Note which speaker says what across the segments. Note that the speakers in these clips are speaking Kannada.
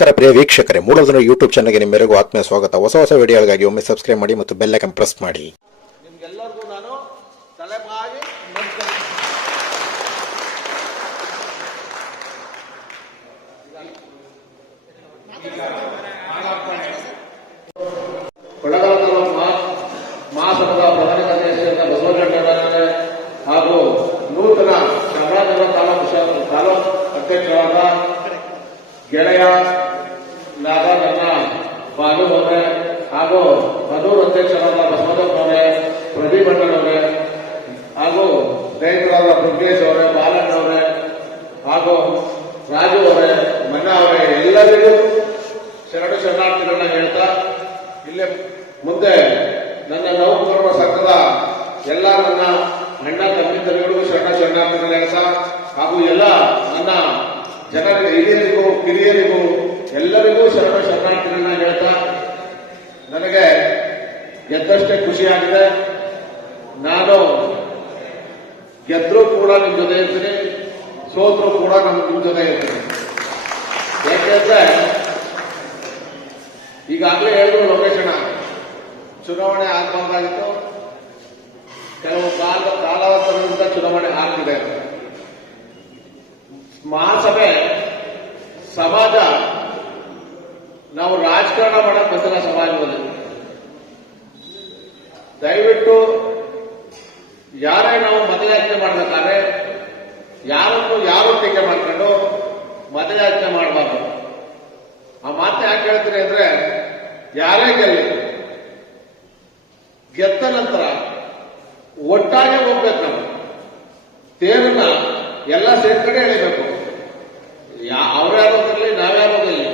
Speaker 1: ನಮಸ್ಕಾರ ಪ್ರಿಯ ವೀಕ್ಷಕರೇ ಮೂಲಧನ ಯೂಟ್ಯೂಬ್ ಚಾನಲ್ಗೆ ನಿಮ್ಮೆಲ್ಲರಿಗೂ ಆತ್ಮೀಯ ಸ್ವಾಗತ. ಹೊಸ ಹೊಸ ವಿಡಿಯೋಗಳಿಗಾಗಿ ಒಮ್ಮೆ ಸಬ್ಸ್ಕ್ರೈಬ್ ಮಾಡಿ ಮತ್ತು ಬೆಲ್ ಐಕನ್ ಪ್ರೆಸ್ ಮಾಡಿ.
Speaker 2: ಹಾಗೂ ನೂತನ ಚಾಮರಾಜನಗರ ತಾಲೂಕು ತಾಲೂಕು ಗೆಳೆಯ ನಾದ ನನ್ನ ಬಾಲು ಅವರೇ ಹಾಗೂ ಮಧೂರ್ ಅಧ್ಯಕ್ಷರಾದ ಪ್ರದೀಪ್ ಅಣ್ಣನವರೇ ಹಾಗೂ ಸ್ನೇಹಿತರಾದ ಪ್ರಜ್ಞೇಶ್ ಅವರೇ, ಬಾಲಣ್ಣ ಅವರೇ ಹಾಗೂ ರಾಜು ಅವರೇ, ಮನ್ನಾ ಅವರೇ, ಎಲ್ಲರಿಗೂ ಶರಣು ಶರಣಾರ್ಥಿಗಳನ್ನ ಹೇಳ್ತಾ ಇಲ್ಲೇ ಮುಂದೆ ನನ್ನ ನೌಕರರ ಸಂಘದ ಎಲ್ಲ ನನ್ನ ಅಣ್ಣ ತಮ್ಮಿಂದರಿಗಳಿಗೂ ಶರಣ ಶರಣಾರ್ಥಿಗಳನ್ನ ಹೇಳ್ತಾ ಹಾಗೂ ಎಲ್ಲ ನನ್ನ ಜನರಿಗೆ, ಹಿರಿಯರಿಗೂ, ಕಿರಿಯರಿಗೂ ಎಲ್ಲರಿಗೂ ಶರಣ ಶರಣಾರ್ಥಿಗಳನ್ನ ಹೇಳ್ತಾ, ನನಗೆ ಗೆದ್ದಷ್ಟೇ ಖುಷಿಯಾಗಿದೆ ನಾನು ಗೆದ್ರೂ ಕೂಡ ನಿಮ್ಮ ಜೊತೆ ಇರ್ತೀನಿ, ಸೋತ್ರು ಕೂಡ ನಾನು ನಿಮ್ಮ ಜೊತೆ ಇರ್ತೀನಿ. ಯಾಕೆಂದ್ರೆ ಈಗಾಗಲೇ ಹೇಳಿದ್ರು ಲೊಕೇಶನ್ ಚುನಾವಣೆ ಆಗಬಾರ್ದಾಗಿತ್ತು ಕೆಲವು ಕಾಲ, ಕಾಲಾವಸ್ಥೆಗಳಿಂದ ಚುನಾವಣೆ ಆಗ್ತಿದೆ ಮಹಾಸಭೆ ಸಮಾಜ ನಾವು ರಾಜಕಾರಣ ಮಾಡಕ್ ಬಂದಿಲ್ಲ ಸಮಾಜದಲ್ಲಿ ದಯವಿಟ್ಟು ಯಾರೇ ನಾವು ಮತಯಾಚನೆ ಮಾಡಬೇಕಾದ್ರೆ ಯಾರನ್ನು ಯಾರು ಟೀಕೆ ಮಾಡ್ಕೊಂಡು ಮತಯಾಚನೆ ಮಾಡಬಾರ್ದು. ಆ ಮಾತು ಯಾಕೆ ಹೇಳ್ತೀರಿ ಅಂದ್ರೆ ಯಾರೇ ಗೆಲ್ಲಿ, ಗೆದ್ದ ನಂತರ ಒಟ್ಟಾಗಿ ಹೋಗ್ಬೇಕು ನಾವು. ತೇರನ್ನ ಎಲ್ಲ ಸೇರ್ಕಡೆ ಎಳಿಬೇಕು. ಯಾ ಅವ್ರ್ಯಾರೋ ಬರಲಿ ನಾವ್ಯಾರೋ ಬರಲಿ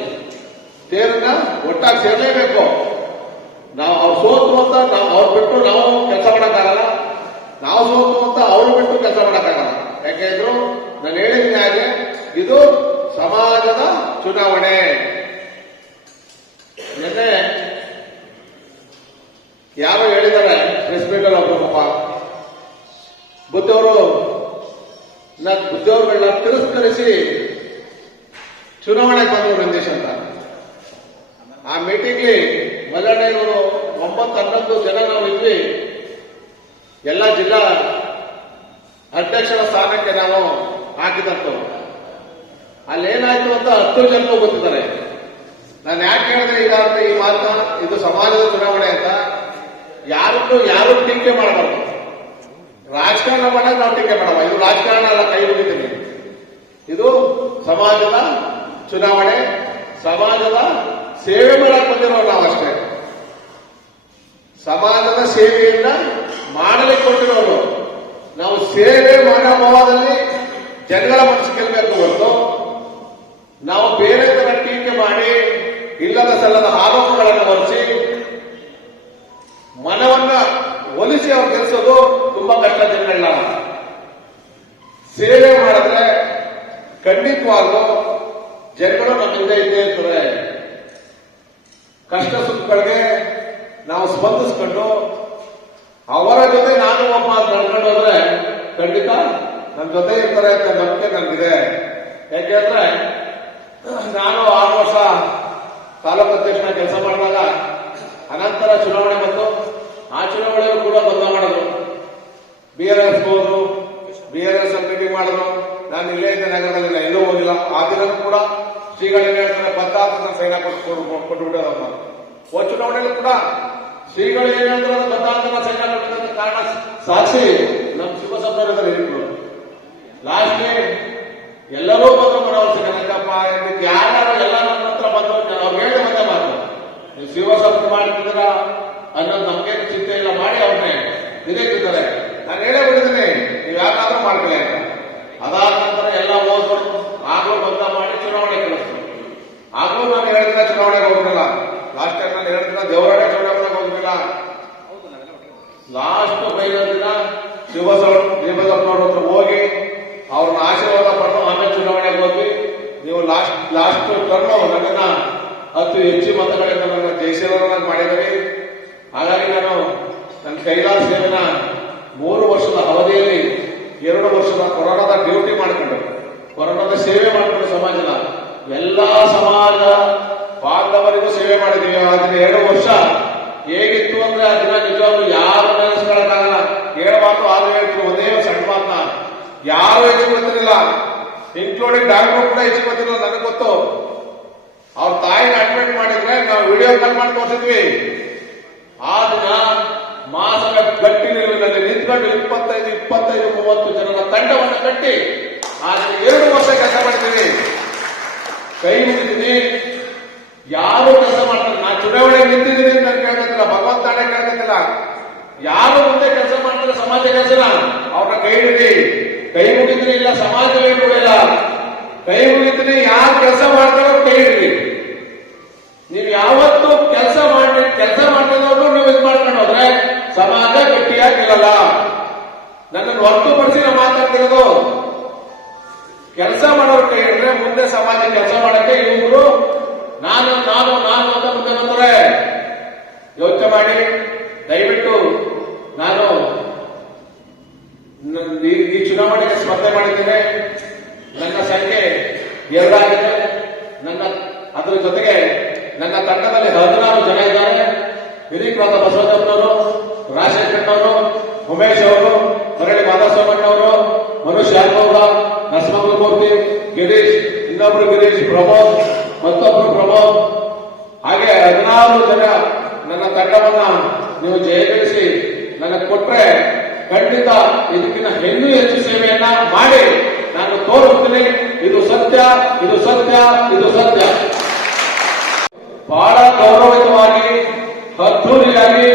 Speaker 2: ತೇರನ್ನ ಒಟ್ಟಾಗಿ ಸೇರಲೇಬೇಕು. ನಾವು ಅವ್ರು ಸೋತು ಅಂತ ನಾವು ಅವ್ರು ಬಿಟ್ಟು ನಾವು ಕೆಲಸ ಮಾಡಕ್ಕಾಗಲ್ಲ. ನಾವು ಸೋತು ಅಂತ ಅವ್ರು ಬಿಟ್ಟು ಕೆಲಸ ಮಾಡಕ್ಕಾಗಲ್ಲ. ಯಾಕೆಂದ್ರು ನಾನು ಹೇಳಿದ್ದೀನಿ ಹಾಗೆ ಇದು ಸಮಾಜದ ಚುನಾವಣೆ. ನಿನ್ನೆ ಯಾರು ಹೇಳಿದ್ದಾರೆ ಪ್ರೆಸ್ ಮೀಟಲ್ಲಿ ಒಬ್ರು ಪಾಪ. ಬುದ್ಧವರು ನನ್ನ ಬುದ್ಧವ್ರಗಳನ್ನ ತಿರಸ್ಕರಿಸಿ ಚುನಾವಣೆಗೆ ಬಂದರು ರಂಜೇಶ್ ಅಂತ. ಆ ಮೀಟಿಂಗ್ಲಿ ಮಲ್ಲಣ್ಣವರು ಒಂಬತ್ತು ಹನ್ನೊಂದು ಜನ ನಾವು ಇದ್ವಿ ಎಲ್ಲ ಜಿಲ್ಲಾ ಅಧ್ಯಕ್ಷರ ಸ್ಥಾನಕ್ಕೆ ನಾನು ಹಾಕಿದಂತು. ಅಲ್ಲೇನಾಯ್ತು ಅಂತ ಹತ್ತು ಜನರು ಗೊತ್ತಿದ್ದಾರೆ. ನಾನು ಯಾಕೆ ಹೇಳಿದ್ರೆ ಈಗ ಈ ಮಾತು? ಇದು ಸಮಾಜದ ಚುನಾವಣೆ ಅಂತ. ಯಾರನ್ನು ಯಾರು ಟೀಕೆ ಮಾಡಬಾರ್ದು? ರಾಜಕಾರಣ ಮಾಡೋದು ನಾವು ಟೀಕೆ ಮಾಡಲ್ಲ ಇದು ರಾಜಕಾರಣ ಅಲ್ಲ, ಕೈ ಮುಗಿತೀನಿ. ಇದು ಸಮಾಜದ ಚುನಾವಣೆ ಸಮಾಜದ ಸೇವೆ ಮಾಡಕ್ ಅಷ್ಟೇ. ಸಮಾಜದ ಸೇವೆಯನ್ನ ಮಾಡಲಿಕ್ಕೆ ಕೊಟ್ಟಿರೋರು. ನಾವು ಸೇವೆ ಮಾಡೋ ಭಾವದಲ್ಲಿ ಜನಗಳ ಮನಸ್ಸು ಗೆಲ್ಲಬೇಕು ಹೊರತು ನಾವು ಬೇರೆ ತರ ಟೀಕೆ ಮಾಡಿ ಇಲ್ಲದ ಸಲ್ಲದ ಆರೋಪಗಳನ್ನು ಹೊರಿಸಿ ಮನವನ್ನ ಒಲಿಸಿ ಅವ್ರು ಗೆಲ್ಸೋದು ತುಂಬಾ ಕಷ್ಟ ಜನಗಳನ್ನ ಸೇವೆ ಮಾಡಿದ್ರೆ ಖಂಡಿತವಾಗ್ಲೂ ಜನಗಳು ನಮ್ಮ ಹಿಂದೆ ಇದ್ದೇ ಇರ್ತಾರೆ. ಕಷ್ಟ ಸುಖಗಳಿಗೆ ನಾವು ಸ್ಪಂದಿಸ್ಕೊಂಡು ಅವರ ಜೊತೆ ನಾನು ಒಬ್ಬ ನಡ್ಕೊಂಡು ಹೋದ್ರೆ ಖಂಡಿತ ನನ್ನ ಜೊತೆ ಇರ್ತಾರೆ ಅಂತ ನಂಬಿಕೆ ನನಗಿದೆ. ಯಾಕೆಂದ್ರೆ ನಾನು ಆರು ವರ್ಷ ತಾಲೂಕು ಅಧ್ಯಕ್ಷನ ಕೆಲಸ ಮಾಡಿದಾಗ ಅನಂತರ ಚುನಾವಣೆ ಬಂತು. ಆ ಚುನಾವಣೆಯಲ್ಲೂ ಕೂಡ ಬದಲಾವಣೆ ಬಿ ಆರ್ ಎಸ್ ಹೋದ್ರು ಬಿ ಆರ್ ಎಸ್ ಮಾಡಿದ್ರು. ನಾನು ಇಲ್ಲೇ ಇದ್ದ ನಗರದಲ್ಲಿ ನಾನು ಎಲ್ಲೂ ಹೋಗಿಲ್ಲ. ಆ ದಿನ ಕೂಡ ಶ್ರೀಗಳಿಗೆ ಹೇಳ್ತಾರೆ ಬದ್ದಾತ ಸೈನ್ ಕೊಟ್ಟು ಕೊಟ್ಟುಬಿಡೋದಮ್ಮ ಓ ಚುನಾವಣೆಯಲ್ಲಿ ಕೂಡ ಶ್ರೀಗಳು ಏನ್ ಹೇಳ್ತಾರೆ ಬದ್ದಾತ ಸೈನ್ ಕೊಟ್ಟಿದ್ದ ಕಾರಣ ಸಾಕ್ಷಿ ನಮ್ಮ ಶಿವಸಪ್ಪನವರಿದ್ದಾರೆ ಇರಿಗಳು ಲಾಸ್ಟ್ಗೆ ಎಲ್ಲರೂ ಬಂದು ಮನವರಿಸಿ ಕನಕಪ್ಪ ಯಾರು ಎಲ್ಲ ನನ್ನ ಹತ್ರ ಬಂದವರು ಅವ್ರು ಹೇಳಿ ಬಂದ ಮಾತು ನೀವು ಶಿವಸಪ್ಪ ಮಾಡ್ತಿದ್ದೀರ ಅನ್ನೋದು ನಮ್ಗೆ ಚಿಂತೆ ಇಲ್ಲ ಮಾಡಿ ಅವ್ರನ್ನೇ ನಿರೀಕ್ಷಿದ್ದಾರೆ ನಾನು ಹೇಳೇ ಬಿಟ್ಟಿದ್ದೀನಿ ನೀವು ಯಾಕಾದ್ರೂ ಮಾಡ್ಕೊಳ್ಳಿ ಅಂತ ಅದಾದ ನಂತರ ಎಲ್ಲ ಹೋದ್ರು ಆಗ್ಲೂ ಬಂದ ಮಾಡಿ ಚುನಾವಣೆ ಕಳಿಸ್ತು ಆಗ್ಲೂ ನಾನು ಹೇಳಿದ್ರೆ ಚುನಾವಣೆಗೆ ಹೋಗಿಲ್ಲ ಲಾಸ್ಟ್ ಟೈಮ್ ನಾನು ಹೇಳಿದ್ರೆ ದೇವರಾಣೆ ಚುನಾವಣೆಗೆ ಹೋಗಿಲ್ಲ ಲಾಸ್ಟ್ ಫೈನಲ್ ದಿನ ಶಿವಸವ್ ದೇವದಪ್ಪನವ್ರ ಹತ್ರ ಹೋಗಿ ಅವ್ರನ್ನ ಆಶೀರ್ವಾದ ಪಡೆದು ಆಮೇಲೆ ಚುನಾವಣೆಗೆ ಹೋಗಿ ನೀವು ಲಾಸ್ಟ್ ಲಾಸ್ಟ್ ಟರ್ನ್ ನನ್ನನ್ನ ಹತ್ತು ಹೆಚ್ಚು ಮತಗಳಿಂದ ನನ್ನ ಜಯಶೀಲರನ್ನಾಗಿ ಮಾಡಿದರೆ ಹಾಗಾಗಿ ನಾನು ನನ್ನ ಕೈಲಾಸ ಸೇವೆನ ಮೂರು ವರ್ಷದ ಅವಧಿಯಲ್ಲಿ ಎರಡು ವರ್ಷದ ಕೊರೋನಾದ ಡ್ಯೂಟಿ ಮಾಡಿಕೊಂಡು, ಕೊರೋನಾದ ಸೇವೆ ಮಾಡಿಕೊಂಡು ಸಮಾಜದ ಎಲ್ಲಾ ಸಮಾಜ ಬಾಂಧವರಿಗೂ ಸೇವೆ ಮಾಡಿದ್ದೀವಿ. ಆದರೆ ಎರಡು ವರ್ಷ ಹೇಗಿತ್ತು ಅಂದ್ರೆ ಆ ದಿನ ನಿಜವಾಗ್ಲು ಯಾರು ನೆನೆಸ್ಕೊಳಕ್ಕಾಗಲ್ಲ ಹೇಳೋ ಮಾತು ಆದ್ರೆ ಹೇಳ್ತೀನಿ ಒಂದೇ ಸಣ್ಣ ಮಾತನ್ನ ಯಾರು ಹೆಚ್ಚು ಗೊತ್ತಿರಲಿಲ್ಲ. ಇನ್ಕ್ಲೂಡಿಂಗ್ ಡಾಕ್ಟರ್ ಕೂಡ ಹೆಚ್ಚು ಗೊತ್ತಿರಲಿಲ್ಲ, ನನಗೆ ಗೊತ್ತು. ಅವ್ರ ತಾಯಿನ ಅಡ್ಮಿಟ್ ಮಾಡಿದ್ರೆ ನಾವು ವಿಡಿಯೋ ಕಾಲ್ ಮಾಡಿ ತೋರಿಸಿದ್ವಿ. ಆ ದಿನ ಮಾಸ್ಕ ಗಟ್ಟಿ ನಿಲುವಿನಲ್ಲಿ ನಿಂತ್ಕೊಂಡು ಇಪ್ಪತ್ತೈದು ಇಪ್ಪತ್ತೈದು, ಮೂವತ್ತು ಜನರ ತಂಡವನ್ನು ಕಟ್ಟಿ ಆ ದಿನ ಎರಡು ವರ್ಷ ಕೆಲಸ ಮಾಡ್ತೀವಿ ಕೈ ಮುಗಿದ್ದೀನಿ ಯಾರು ಕೆಲಸ ಮಾಡ್ತಾರೆ? ನಾ ಚುನಾವಣೆ ನಿಂತಿದ್ದೀನಿ ಭಗವಂತ ತಾನೇ ಭಗವಂತಾಣೆ ಯಾರು ಮುಂದೆ ಕೆಲಸ ಮಾಡ್ತಾರೆ, ಸಮಾಜ ಕೆಲಸನ? ಅವ್ರ ಕೈ ಹಿಡಿದ್ರಿ ಕೈ ಮುಗಿದ್ರೆ ಇಲ್ಲ, ಸಮಾಜ ಇಲ್ಲ ಕೈ ಮುಗಿದ್ರೆ ಯಾರು ಕೆಲಸ ಮಾಡ್ತಾರೋ ಕೈ ಹಿಡಿದ್ರಿ ನೀವು ಯಾವತ್ತು ಕೆಲಸ ಮಾಡಿ ಕೆಲಸ ಮಾಡ್ತಿದ್ರು ನೀವು ಇದು ಮಾಡ್ಕೊಂಡು ಹೋದ್ರೆ ಸಮಾಜ ಗಟ್ಟಿಯಾಗಿಲ್ಲಲ್ಲ. ನನ್ನನ್ನು ಹೊರತುಪಡಿಸಿ ನಾವು ಮಾತಾಡ್ತಿರೋದು, ಕೆಲಸ ಮಾಡೋರ್ ಕೈ ಹಿಡಿದ್ರೆ ಮುಂದೆ ಸಮಾಜ ಕೆಲಸ ಮಾಡಕ್ಕೆ ಇವರು, ನಾನು ನಾನು ನಾನು ಅಂತ ಮುಂದೆ ಬಂದ್ರೆ. ಯೋಚನೆ ಮಾಡಿ. ದಯವಿಟ್ಟು ನಾನು ಈ ಚುನಾವಣೆಗೆ ಸ್ಪರ್ಧೆ ಮಾಡಿದ್ದೇನೆ. ನನ್ನ ಸಂಖ್ಯೆ ಎರಡಾಗಿದೆ ನನ್ನ ಅದರ ಜೊತೆಗೆ ನನ್ನ ತಂಡದಲ್ಲಿ ಹದಿನಾರು ಜನ ಇದ್ದಾರೆ. ಹಿರೀಕ್ರಾತ ಬಸವರಾಜಪ್ಪನವರು ರಾಜಶೇಖರನವರು ಉಮೇಶ್ ಅವರು, ಮರಳಿ ಮಾಧವಸ್ವಾಮಣ್ಣವರು ಮನುಷ್ಯ ಯಾದವ್ ನರಸಿಂಹಮೂರ್ತಿ ಗಿರೀಶ್, ಇನ್ನೊಬ್ರು ಗಿರೀಶ್, ಪ್ರಮೋದ್ ಮತ್ತೊಬ್ಬ ಲೆಕ್ಕವನ್ನ ನೀವು ಜಯಗಳಿಸಿ ನನಗೆ ಕೊಟ್ರೆ ಖಂಡಿತ ಇದಕ್ಕಿಂತ ಹೆಣ್ಣು ಹೆಚ್ಚು ಸೇವೆಯನ್ನ ಮಾಡಿ. ನಾನು ತೋರಿಸ್ತೀನಿ, ಇದು ಸತ್ಯ ಇದು ಸತ್ಯ ಇದು ಸತ್ಯ. ಬಹಳ ಗೌರವಯುತವಾಗಿ ಅದ್ದೂರಿಯಾಗಿ